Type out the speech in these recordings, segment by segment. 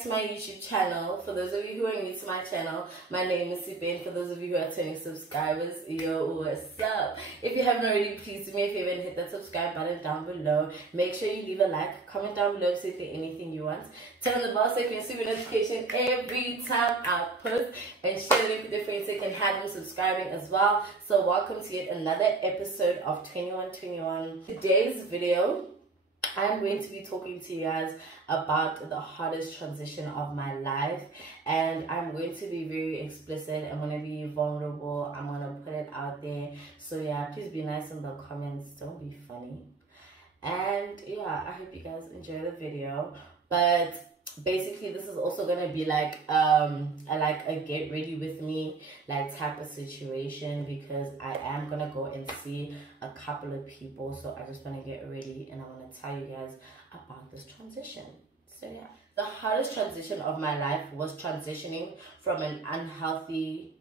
back to my YouTube channel. For those of you who are new to my channel, my name is Sipin. For those of you who are turning subscribers, yo, what's up? If you haven't already, please do me a favor and hit that subscribe button down below. Make sure you leave a like, comment down below if there's anything you want. Turn on the bell so you can receive a notification every time I post, and share the link with your friends so you can have them subscribing as well. So welcome to yet another episode of 2121. Today's video, I'm going to be talking to you guys about the hardest transition of my life, and I'm going to be very explicit. I'm going to be vulnerable. I'm going to put it out there. So yeah, please be nice in the comments. Don't be funny. And yeah, I hope you guys enjoy the video. But basically, this is also going to be like a get ready with me like type of situation, because I am going to go and see a couple of people. So I just want to get ready and I want to tell you guys about this transition. So yeah, the hardest transition of my life was transitioning from an unhealthy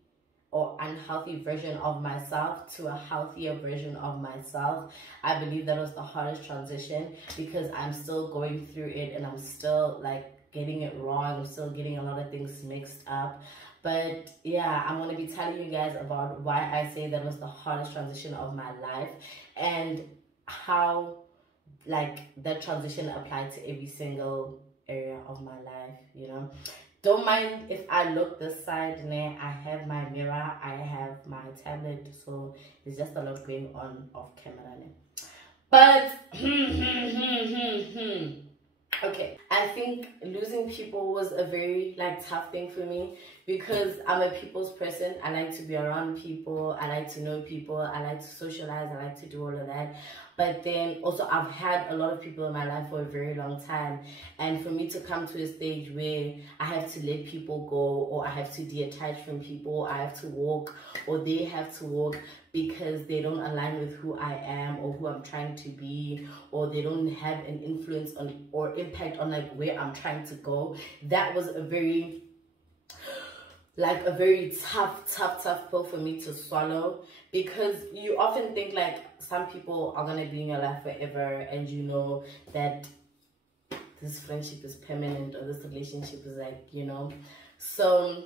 version of myself to a healthier version of myself. I believe that was the hardest transition because I'm still going through it and I'm still like getting it wrong. I'm still getting a lot of things mixed up. But yeah, I'm going to be telling you guys about why I say that was the hardest transition of my life and how like that transition applied to every single area of my life, you know. Don't mind if I look this side. I have my mirror, I have my tablet, so there's just a lot going on off camera. But okay, I think losing people was a very like tough thing for me because I'm a people's person. I like to be around people, I like to know people, I like to socialize, I like to do all of that. But then also I've had a lot of people in my life for a very long time, and for me to come to a stage where I have to let people go, or I have to detach from people, I have to walk, or they have to walk because they don't align with who I am or who I'm trying to be, or they don't have an influence on or impact on like where I'm trying to go. That was a very tough pill for me to swallow, because you often think like some people are gonna be in your life forever and you know that this friendship is permanent or this relationship is like, you know. So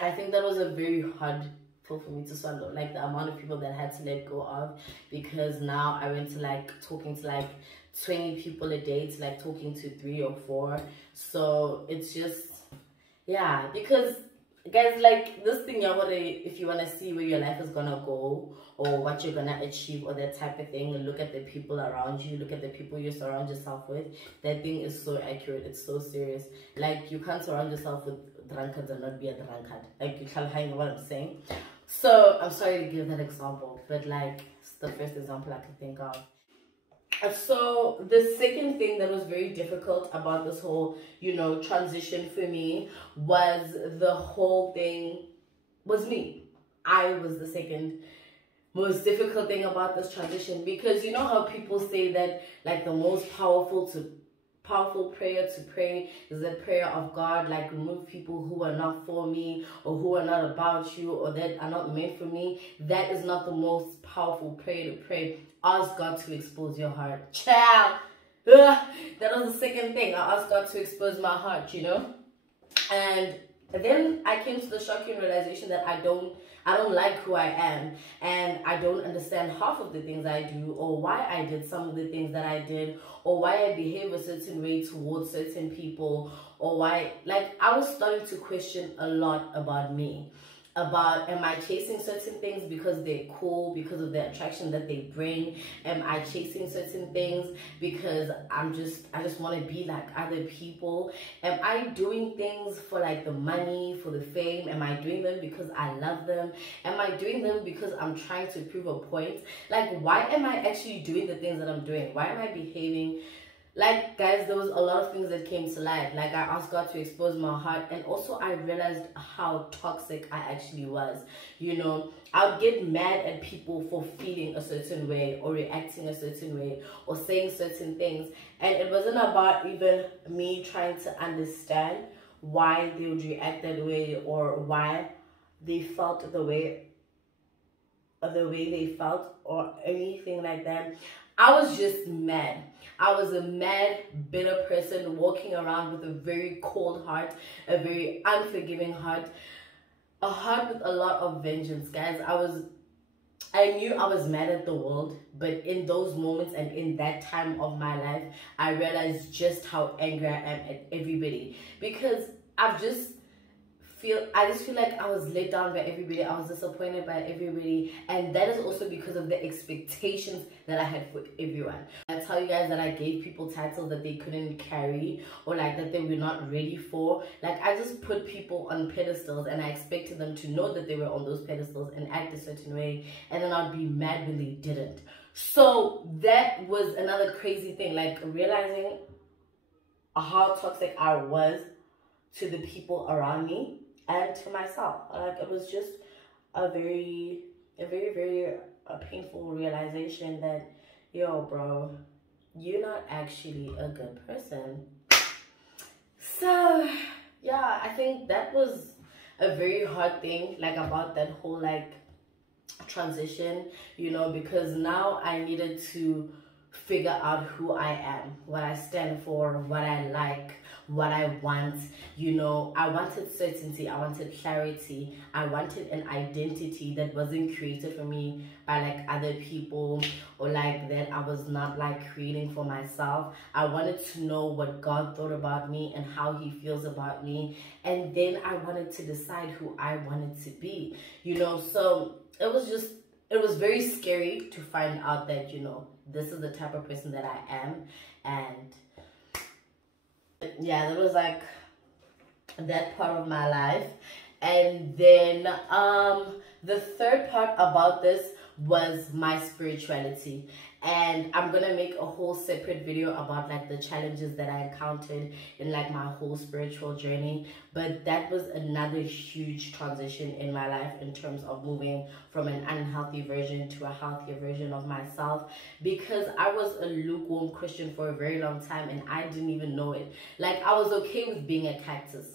I think that was a very hard pill for me to swallow, like the amount of people that I had to let go of, because now I went to like talking to like 20 people a day to like talking to 3 or 4. So it's just, yeah, because guys, like this thing, if you want to see where your life is gonna go or what you're gonna achieve or that type of thing, look at the people around you, look at the people you surround yourself with. That thing is so accurate, it's so serious. Like, you can't surround yourself with drunkards and not be a drunkard. Like, you can't hang what I'm saying. So I'm sorry to give that example, but like it's the first example I could think of. So the second thing that was very difficult about this whole, you know, transition for me was the whole thing was me. I was the second most difficult thing about this transition, because you know how people say that like the most powerful prayer to pray is the prayer of God, like remove people who are not for me or who are not about you or that are not meant for me. That is not the most powerful prayer to pray. Ask God to expose your heart. Child. That was the second thing. I asked God to expose my heart, you know. And then I came to the shocking realization that I don't like who I am, and I don't understand half of the things I do, or why I did some of the things that I did, or why I behave a certain way towards certain people, or why, like, I was starting to question a lot about me. About, am I chasing certain things because they're cool, because of the attraction that they bring? Am I chasing certain things because I just want to be like other people? Am I doing things for like the money, for the fame? Am I doing them because I love them? Am I doing them because I'm trying to prove a point? Like, why am I actually doing the things that I'm doing? Why am I behaving? Like, guys, there was a lot of things that came to light. Like, I asked God to expose my heart, and also I realized how toxic I actually was. You know, I would get mad at people for feeling a certain way or reacting a certain way or saying certain things, and it wasn't about even me trying to understand why they would react that way or why they felt the way they felt or anything like that. I was just mad. I was a mad, bitter person walking around with a very cold heart, a very unforgiving heart, a heart with a lot of vengeance, guys. I knew I was mad at the world, but in those moments and in that time of my life, I realized just how angry I am at everybody, because I just feel like I was let down by everybody. I was disappointed by everybody, and that is also because of the expectations that I had for everyone. I tell you guys that I gave people titles that they couldn't carry, or like that they were not ready for. Like, I just put people on pedestals and I expected them to know that they were on those pedestals and act a certain way, and then I'd be mad when they didn't. So that was another crazy thing, like realizing how toxic I was to the people around me and to myself. Like, it was just a very painful realization that, yo, bro, you're not actually a good person. So yeah, I think that was a very hard thing, like, about that whole like transition, you know, because now I needed to figure out who I am, what I stand for, what I like, what I want. You know, I wanted certainty, I wanted clarity, I wanted an identity that wasn't created for me by like other people, or like that I was not like creating for myself. I wanted to know what God thought about me and how he feels about me, and then I wanted to decide who I wanted to be, you know. So it was very scary to find out that, you know, this is the type of person that I am. And yeah, that was like that part of my life. And then the third part about this was my spirituality, and I'm gonna make a whole separate video about like the challenges that I encountered in like my whole spiritual journey. But that was another huge transition in my life in terms of moving from an unhealthy version to a healthier version of myself, because I was a lukewarm Christian for a very long time and I didn't even know it. Like, I was okay with being a cactus,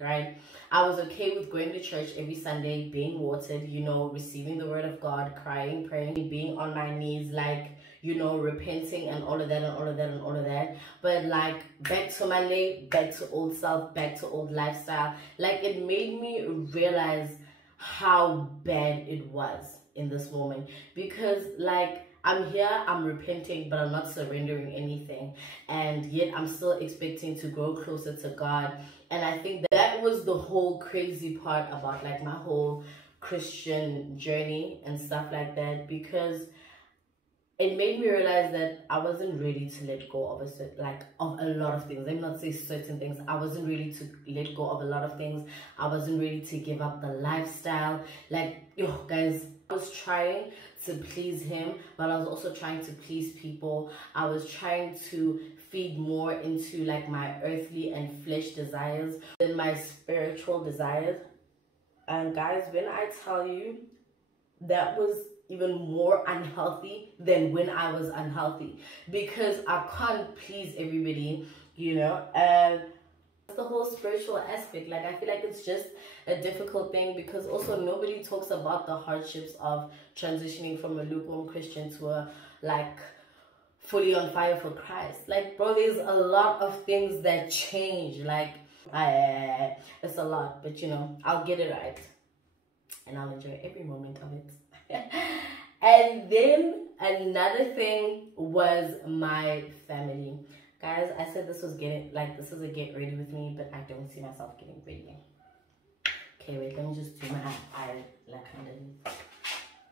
right? I was okay with going to church every Sunday, being watered, you know, receiving the word of God, crying, praying, being on my knees, like, you know, repenting and all of that and all of that and all of that. But like, back to Monday, back to old self, back to old lifestyle. Like, it made me realize how bad it was in this moment, because like, I'm here, I'm repenting, but I'm not surrendering anything, and yet I'm still expecting to grow closer to God. And I think that was the whole crazy part about like my whole Christian journey and stuff like that, because it made me realize that I wasn't ready to let go of a lot of things. Let me not say certain things. I wasn't ready to let go of a lot of things. I wasn't ready to give up the lifestyle. Like, yo, guys, I was trying to please him, but I was also trying to please people. I was trying to feed more into like my earthly and flesh desires than my spiritual desires. And guys, when I tell you, that was even more unhealthy than when I was unhealthy, because I can't please everybody, you know. And the whole spiritual aspect, like, I feel like it's just a difficult thing, because also nobody talks about the hardships of transitioning from a lukewarm Christian to a like fully on fire for Christ. Like, bro, there's a lot of things that change. Like, it's a lot, but you know, I'll get it right and I'll enjoy every moment of it. And then another thing was my family. Guys, I said this was a get ready with me, but I don't see myself getting ready. Okay, wait, let me just do my eye like underneath.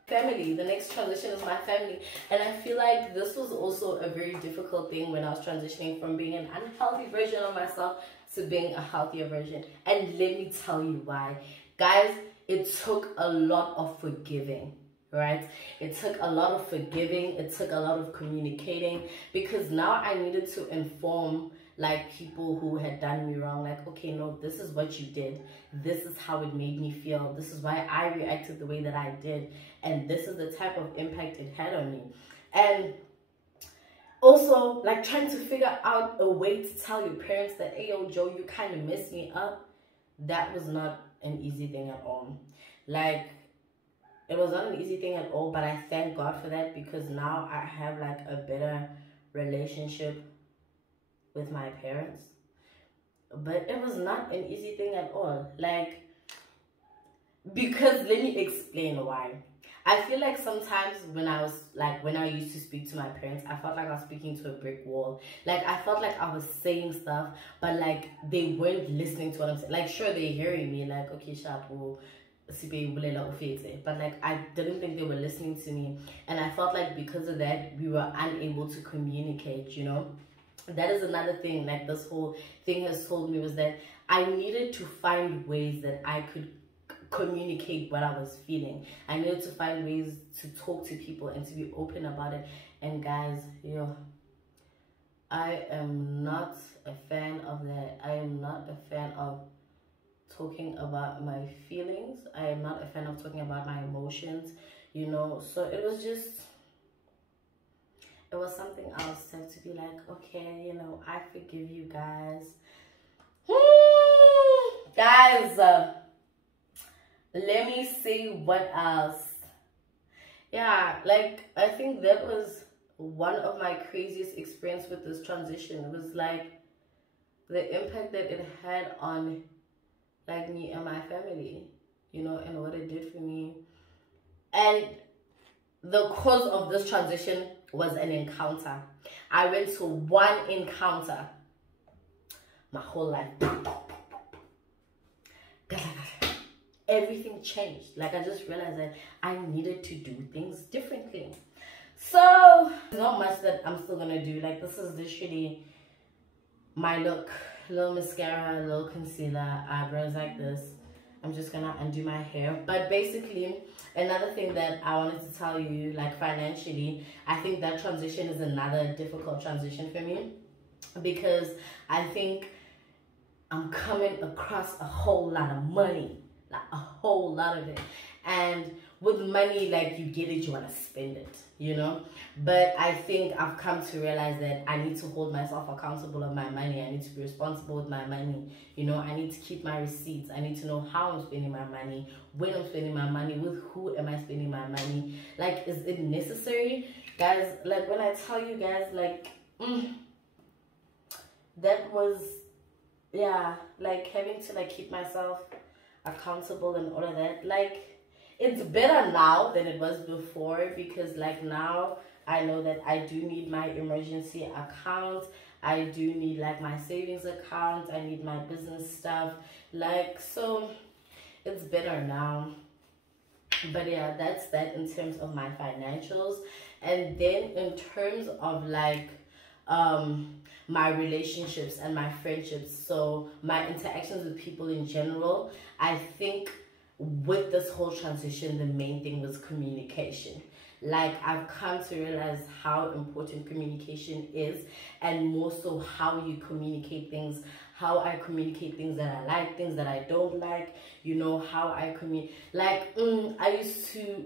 Family, the next transition is my family. And I feel like this was also a very difficult thing when I was transitioning from being an unhealthy version of myself to being a healthier version. And let me tell you why. Guys, it took a lot of forgiving, right? It took a lot of forgiving. It took a lot of communicating, because now I needed to inform like people who had done me wrong, like, okay, no, this is what you did, this is how it made me feel, this is why I reacted the way that I did, and this is the type of impact it had on me. And also like trying to figure out a way to tell your parents that, hey, yo, Joe, you kind of messed me up. That was not an easy thing at all. Like, it was not an easy thing at all, but I thank God for that, because now I have like a better relationship with my parents. But it was not an easy thing at all. Like, because let me explain why. I feel like sometimes when I used to speak to my parents, I felt like I was speaking to a brick wall. Like, I felt like I was saying stuff, but like they weren't listening to what I'm saying. Like, sure, they're hearing me, like, okay, sharp, but like I didn't think they were listening to me, and I felt like because of that we were unable to communicate, you know. That is another thing, like this whole thing has told me, was that I needed to find ways that I could communicate what I was feeling. I needed to find ways to talk to people and to be open about it. And guys, I am not a fan of that. I am not a fan of talking about my feelings. I am not a fan of talking about my emotions, you know. So it was something else to have to be like, okay, you know, I forgive you guys. Guys, let me see what else. Yeah, like I think that was one of my craziest experience with this transition. It was like the impact that it had on like me and my family, you know, and what it did for me. And the cause of this transition was an encounter. I went to one encounter my whole life. Everything changed. Like, I just realized that I needed to do things differently. So there's not much that I'm still gonna do. Like, this is literally my look. Little mascara, little concealer, eyebrows like this. I'm just gonna undo my hair. But basically, another thing that I wanted to tell you, like financially, I think that transition is another difficult transition for me, because I think I'm coming across a whole lot of money, like a whole lot of it. And with money, like, you get it, you want to spend it, you know. But I think I've come to realize that I need to hold myself accountable of my money. I need to be responsible with my money, you know. I need to keep my receipts. I need to know how I'm spending my money, when I'm spending my money, with who am I spending my money. Like, is it necessary? Guys, like, when I tell you guys, like, that was, yeah, like, having to, like, keep myself accountable and all of that. Like, it's better now than it was before, because like now I know that I do need my emergency account, I do need like my savings account, I need my business stuff, like, so it's better now. But yeah, that's that in terms of my financials. And then in terms of like my relationships and my friendships, so my interactions with people in general, I think with this whole transition, the main thing was communication. Like, I've come to realize how important communication is, and more so how you communicate things, how I communicate things that I like, things that I don't like, you know, how I communicate. Like, I used to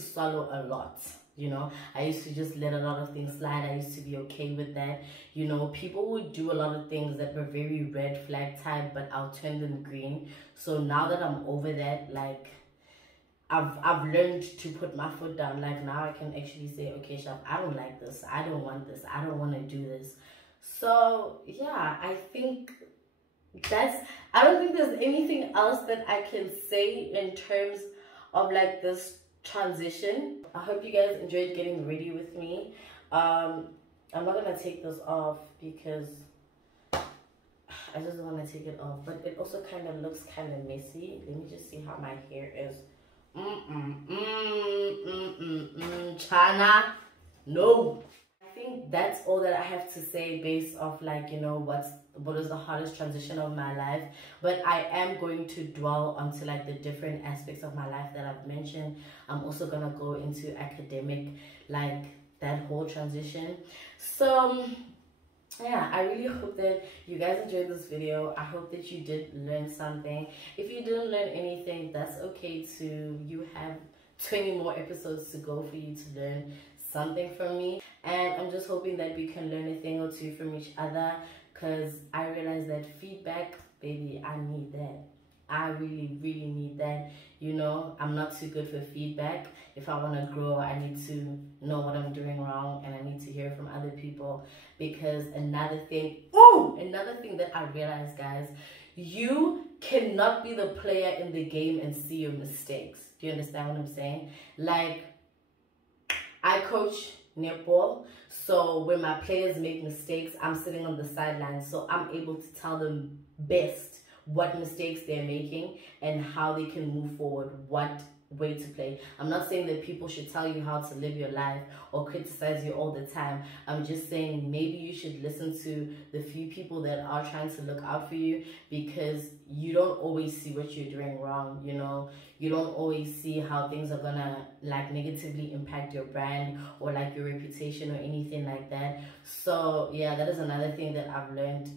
swallow a lot. You know, I used to just let a lot of things slide. I used to be okay with that. You know, people would do a lot of things that were very red flag type, but I'll turn them green. So now that I'm over that, like, I've learned to put my foot down. Like, now I can actually say, okay, Shop, I don't like this. I don't want this. I don't want to do this. So yeah, I think I don't think there's anything else that I can say in terms of like this transition. I hope you guys enjoyed getting ready with me. I'm not gonna take this off because I just don't want to take it off, but it also kind of looks kind of messy. Let me just see how my hair is. Chana, no. I think that's all that I have to say based off, like, you know, what is the hardest transition of my life. But I am going to dwell onto like the different aspects of my life that I've mentioned. I'm also gonna go into academic, like that whole transition. So yeah, I really hope that you guys enjoyed this video. I hope that you did learn something. If you didn't learn anything, that's okay too. You have 20 more episodes to go for you to learn something from me. And I'm just hoping that we can learn a thing or two from each other, because I realize that feedback, baby, I need that. I really, really need that. You know, I'm not too good for feedback. If I want to grow, I need to know what I'm doing wrong, and I need to hear from other people. Because another thing that I realized, guys, you cannot be the player in the game and see your mistakes. Do you understand what I'm saying? Like, I coach netball, so when my players make mistakes, I'm sitting on the sidelines, so I'm able to tell them best what mistakes they're making and how they can move forward, what way to play. I'm not saying that people should tell you how to live your life or criticize you all the time. I'm just saying maybe you should listen to the few people that are trying to look out for you, because you don't always see what you're doing wrong, you know. You don't always see how things are gonna like negatively impact your brand or like your reputation or anything like that. So yeah, that is another thing that I've learned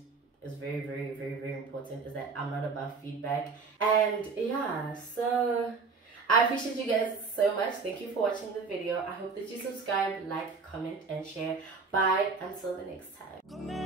is very, very, very, very important, is that I'm not above feedback. And yeah, so I appreciate you guys so much. Thank you for watching the video. I hope that you subscribe, like, comment, and share. Bye until the next time.